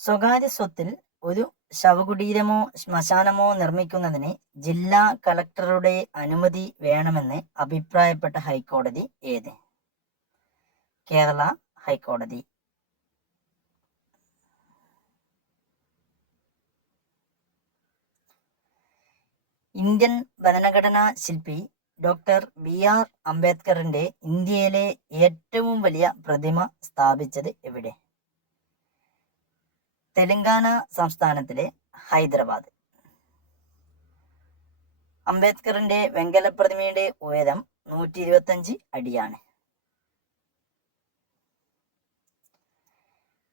സ്വകാര്യ സ്വത്തിൽ ഒരു ശവകുടീരമോ ശ്മശാനമോ നിർമ്മിക്കുന്നതിന് ജില്ലാ കളക്ടറുടെ അനുമതി വേണമെന്ന് അഭിപ്രായപ്പെട്ട ഹൈക്കോടതി ഏത്? കേരള ഹൈക്കോടതി. ഇന്ത്യൻ ഭരണഘടനാ ശില്പി ഡോക്ടർ ബി.ആർ. അംബേദ്കറിന്റെ ഇന്ത്യയിലെ ഏറ്റവും വലിയ പ്രതിമ സ്ഥാപിച്ചത് എവിടെ? തെലങ്കാന സംസ്ഥാനത്തിലെ ഹൈദരാബാദ്. അംബേദ്കറിന്റെ വെങ്കല പ്രതിമയുടെ ഉയരം 125 അടിയാണ്.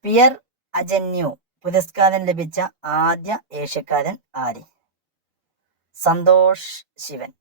പിയർ അജന്യു പുരസ്കാരം ലഭിച്ച ആദ്യ ഏഷ്യക്കാരൻ ആര്? സന്തോഷ് ശിവൻ.